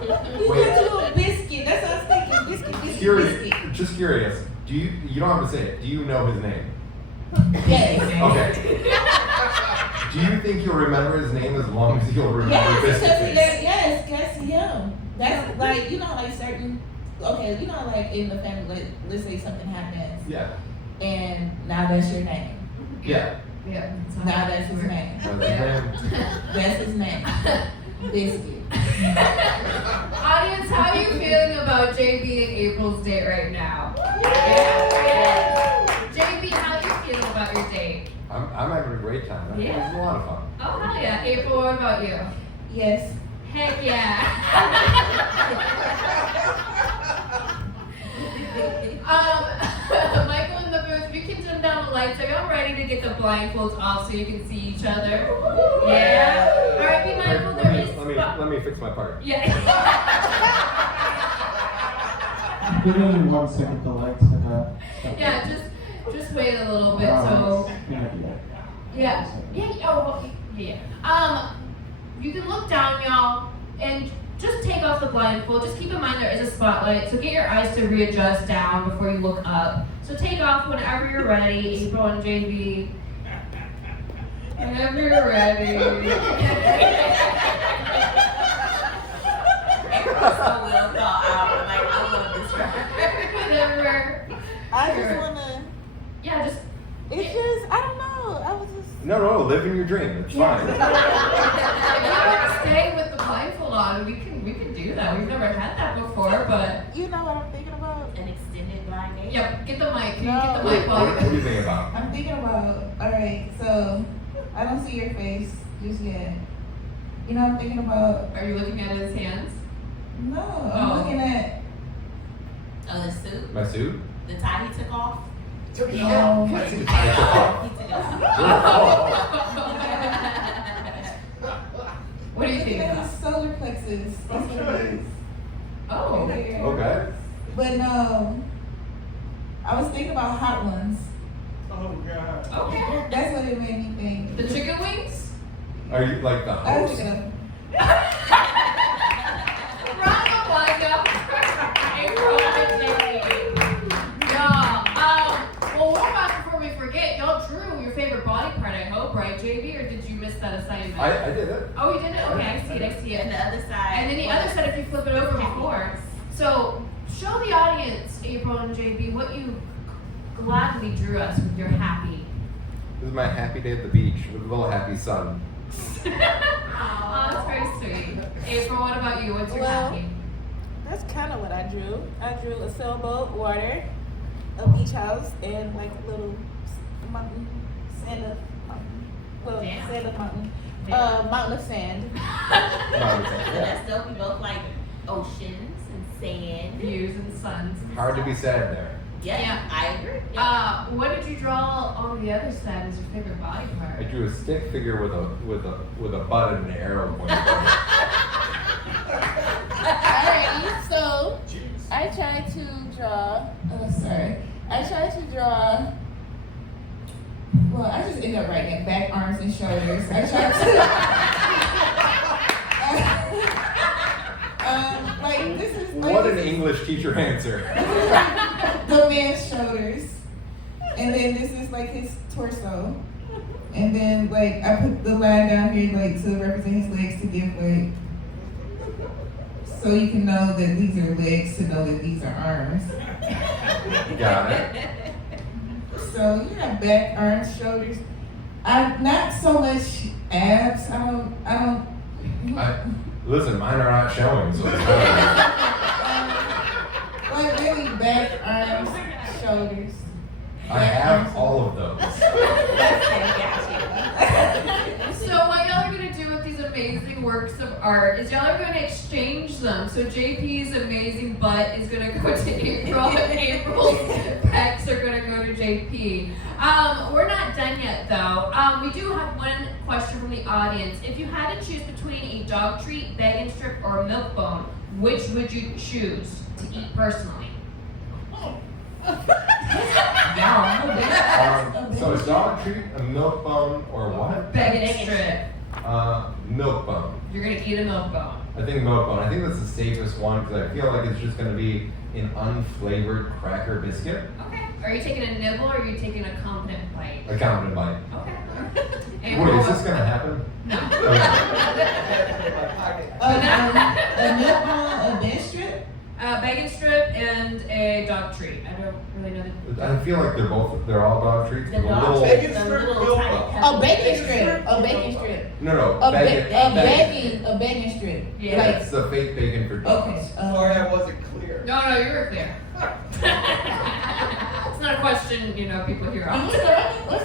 cute. He's Wait. just a little biscuit. That's what I was thinking. Biscuit. Curious, just curious. You don't have to say it. Do you know his name? Yes. Okay. Do you think you'll remember his name as long as you'll remember Yes, Biscuit because Face? yes, that's him. That's like, you know, like certain, okay, you know, like in the family, let's say something happens, Yeah. and now that's your name. Yeah. Yeah. Now that's his name. That's his name. That's his name. Biscuit. Audience, how are you feeling about JB and April's date right now? JB, how are you feeling about your date? I'm having a great time. It was a lot of fun. Oh, hell yeah. April, what about you? Yes. Heck yeah. Michael in the booth, you can turn down the lights. Are y'all ready to get the blindfolds off so you can see each other? Yeah? Alright, be mindful there is... Let me fix my part. Yeah. Give me 1 second to lights and Yeah, just wait a little bit, so... Yeah. Yeah, oh, well, yeah. You can look down, y'all, and just take off the blindfold. Just keep in mind there is a spotlight, so get your eyes to readjust down before you look up. So take off whenever you're ready, April and JB. Whenever you're ready. April's so well thought out. Like, I love this for her. Whenever. I just wanna. Yeah, just. It's just I don't know. I was just. No, live in your dream. It's fine. If you want to stay with the blindfold on, we can do that. We've never had that before, but. You know what I'm thinking about? An extended blind date. Yep, get the mic. Can you No. get the mic while What do you think about? I'm thinking about, alright, so I don't see your face just yet. You know what I'm thinking about? Are you looking at his hands? No, I'm Oh. looking at, Oh, his suit? My suit? The tie he took off? no. I see the tie took off. He took it off. What do you Looking think? at his solar plexus. That's what it is. Oh. Right here. Okay. But no, I was thinking about hot ones. Oh, God. Okay. That's what it made me think. The chicken wings? Are you like the I was host? thinking of, Round of applause, April and JB. Yeah. Well, what about before we forget? Y'all drew your favorite body part, I hope, right, JB? Or did you miss that assignment? I did it. Oh, you did it? Okay, I see it. And the other side. And then the other side, if you flip it over before. So, show the audience, April and JB, what you gladly drew us with your happy. This is my happy day at the beach with a little happy sun. Oh, that's very sweet. April, what about you? What's your Well, happy? That's kind of what I drew. I drew a sailboat, water, a beach house, and like a little mountain, sand of mountain. Well, Damn. sand of mountain. Damn. Mountain of sand. So that's dope. We both like oceans and sand. Views and suns. And Hard to be stuff. sad there. Yeah, I agree. Yeah. What did you draw on the other side as your favorite body I part? drew a stick figure with a butt and an arrow pointing. Alrighty, so I tried to draw. Oh, sorry. I tried to draw. well, I just ended up writing back, arms, and shoulders. I tried to. Like, this is like. What an English teacher answer. The man's shoulders. And then this is like his torso. And then like I put the line down here like to represent his legs to give like so you can know that these are legs to know that these are arms. Got it. So you have back, arms, shoulders. I not so much abs. I don't Listen, mine are not showing, so it's fine. like really back, arms, shoulders. I have all of those. So what y'all are gonna do with these amazing works of art is y'all are gonna exchange them. So JP's amazing butt is gonna go to April, and April's pecs are gonna go to JP. We're not done yet though. We do have one question from the audience. If you had to choose between a dog treat, bacon strip, or a milk bone, which would you choose to eat personally? So a dog treat, a milk bone, or what? Bacon strip. Milk bone. You're gonna eat a milk bone. I think milk bone. I think that's the safest one because I feel like it's just going to be an unflavored cracker biscuit. Okay. Are you taking a nibble or are you taking a confident bite? A competent bite. Okay. Wait, is this going to happen? No. A milk bone, a bench strip. Bacon strip and a dog treat. I don't really know the. I feel like they're all dog treats. The but a dog little, treat, the little tiny A bacon strip. A bacon strip. no, A bacon. a bacon strip. Yeah. Like, That's the fake bacon for dogs. Okay. Sorry, I wasn't clear. No, you were clear. It's not a question, people hear What's often.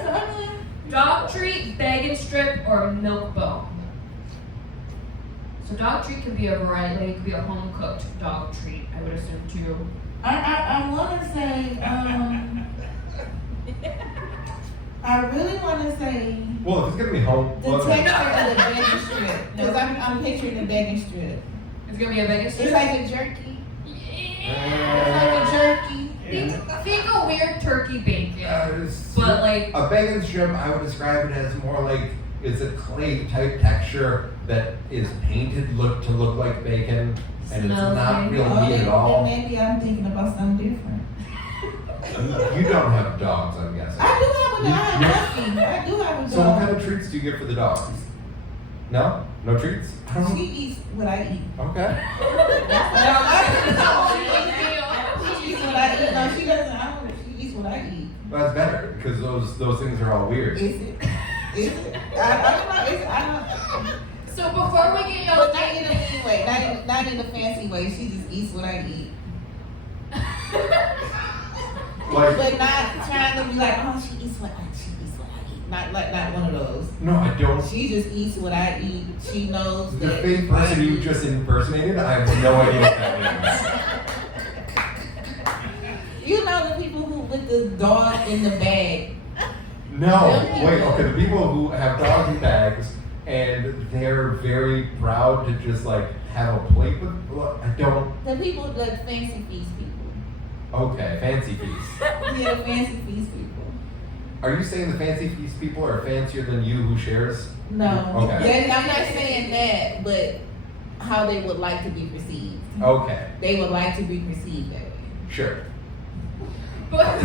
the other one? Dog treat, bacon strip, or milk bone. So dog treat can be a variety. Like it could be a home cooked dog treat. I would assume too. I want to say, I really want to say Well, if it's going to be home, the well, texture of the bacon strip. Because I'm picturing the bacon strip. It's gonna be a bacon strip. It's like a jerky. Yeah. It's like a jerky. Think a weird turkey bacon, it's- but like a bacon strip, I would describe it as more like It's a clay type texture that is painted to look like bacon, and it's Smells not good. real Oh, meat at all. then maybe I'm thinking about something different. You don't have dogs, I'm guessing. I do have a dog. I do have a So what kind dog. of treats do you get for the dogs? No? No treats? She eats what I eat. Okay. She eats what I eat. No, she doesn't. I don't. She eats what I eat. Well, that's better, because those things are all weird. Is it? Is it? I don't know. Is it? I don't. So before we get y'all But not in a mean way. Not in a fancy way. She just eats what I eat. Like, But not trying to be like, oh, she eats what I eat. Not one of those. no, I don't. She just eats what I eat. She knows The that. fake person you just impersonated, I have no idea what that You know the people who with the dog in the bag. means. No, wait, okay, the people who have dogs in bags and they're very proud to just like have a plate with, I don't, The people that fancy feast people. okay, fancy feast. Yeah, the fancy feast people. Are you saying the fancy feast people are fancier than you who shares? No. Okay. I'm not saying that, but how they would like to be perceived. Okay, They would like to be perceived that way. sure. But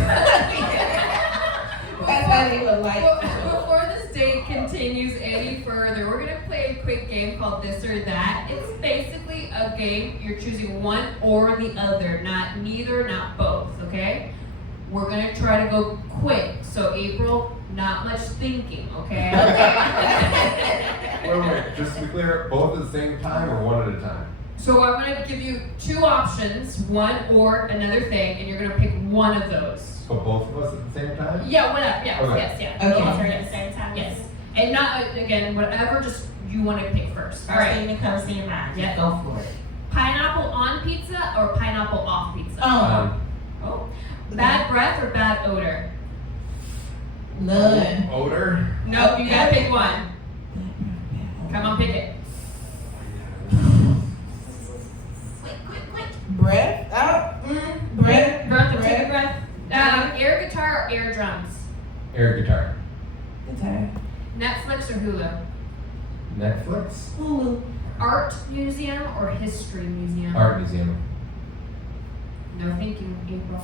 That's how they would like to. before this date continues any further, we're gonna play a quick game called This or That. It's basically a game. You're choosing one or the other, not neither, not both. Okay? We're gonna try to go quick. So April, not much thinking. Okay? Wait, just to be clear, both at the same time or one at a time? So I'm gonna give you two options, one or another thing, and you're gonna pick one of those. So both of us at the same time? Yeah, whatever. Yes, Okay. yes, yeah. Okay. Yes, At yes. the same time. Yes. And not, again, whatever, just you want to pick first. First All right. thing that comes to your mind. Yeah. Just go for it. Pineapple on pizza or pineapple off pizza? Oh. Bad breath or bad odor? None. Odor? No, you gotta pick one. Come on, pick it. Quick. Breath out. Breath. Breath, take a breath. Air guitar or air drums? Air guitar. Guitar. Netflix or Hulu? Netflix? Hulu. Art museum or history museum? Art museum. No thinking, April.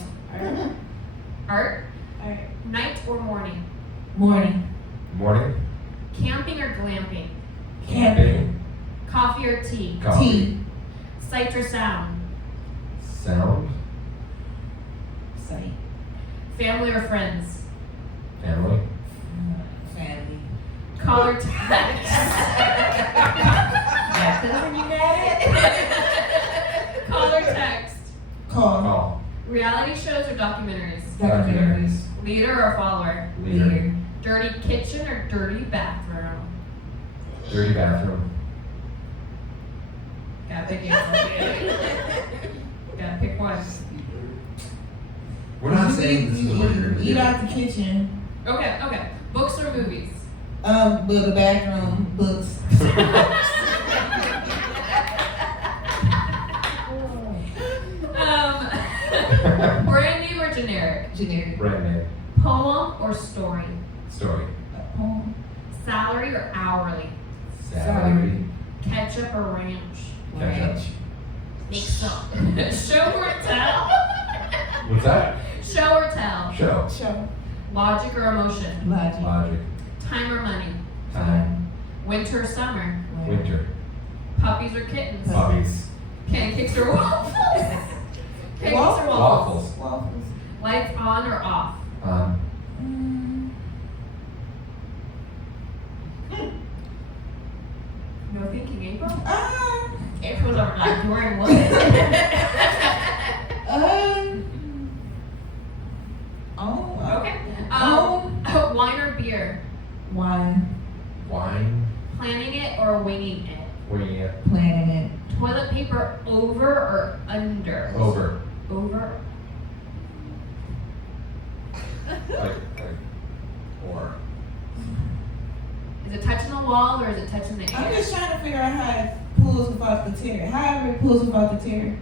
Art? Alright. Night or morning? Morning. Morning? Camping or glamping? Camping. Coffee or tea? Coffee. Tea. Sight or sound? Sound? Sight. Family or friends? Family? Family. Call or text? Yeah, cousin, you got it. Call or text? Call. Call. Reality shows or documentaries? Documentaries. Leader or follower? Leader. Dirty kitchen or dirty bathroom? Dirty bathroom. Gotta pick one. Gotta pick one. We're not saying this is what you're gonna Eat do. out the kitchen. Okay. Books or movies? But the bathroom, books. Brand name or generic? Generic. Brand name. Poem or story? Story. Poem. Salary or hourly? Salary. Ketchup or ranch? Ketchup. Mix up. Show or tell? What's that? Show or tell? Show. Show. Logic or emotion? Logic. Logic. Time or money? Time. Winter or summer? Winter. Puppies or kittens? Puppies. Pancakes or waffles? Pancakes or waffles? Waffles. Waffles. Lights on or off? On. No thinking, April? April's over like during what? Oh. Okay. Wine or beer? Wine. Wine. Planning it or winging it? Winging it. Planning it. Toilet paper over or under? Over. Over. Like, or. Is it touching the wall or is it touching the I'm air? just trying to figure out how it pulls without the tear. How it pulls without the tear.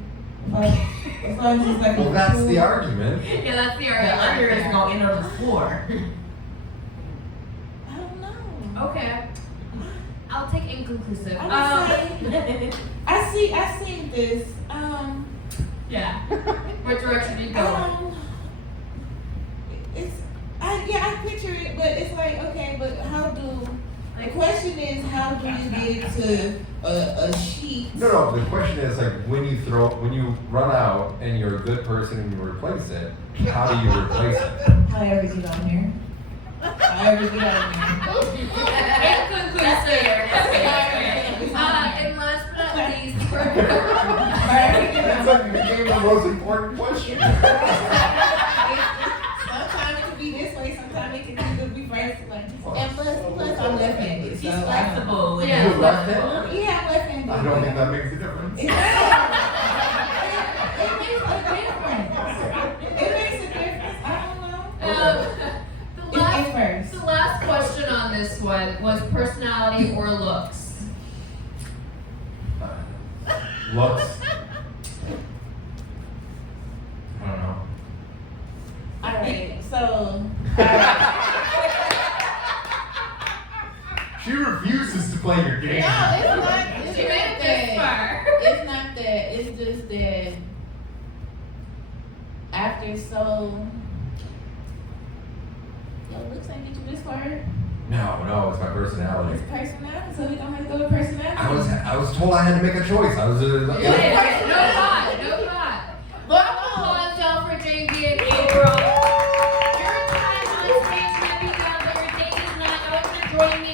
If I was just like Well, a that's pool. the argument. Yeah, that's the The under is argument. gonna enter the floor. I don't know. Okay. I'll take inconclusive. I would say, I seen this. Yeah. What direction do you go? I picture it, but it's like, okay, but how do, the question is, how do you get to a sheet? No, the question is like when you run out and you're a good person and you replace it, how do you replace it? However you get on here. However you get on here. Inconclusive. And last but not least, That's like the game the most important question. Sometimes it can be this way, sometimes it can be the reverse. Like, and plus I'm left-handed. She's So flexible. with Yeah. it. You left-handed? Yeah, I'm left-handed. I don't think that makes a difference. It makes a difference. It makes a difference. I don't know. It's first. the last question on this one was personality or looks. Looks. I don't know. Alright, so, She refuses to play your game. no, it's not She made it this that. far. It's not that. It's just that after so, your looks ain't get you this far. No, it's my personality. It's personality, so we don't have to go with personality. I was told I had to make a choice. I was Wait, no thought. But Applause y'all for JB and April. Your time on stage might be done, but your date is not. I want you to join me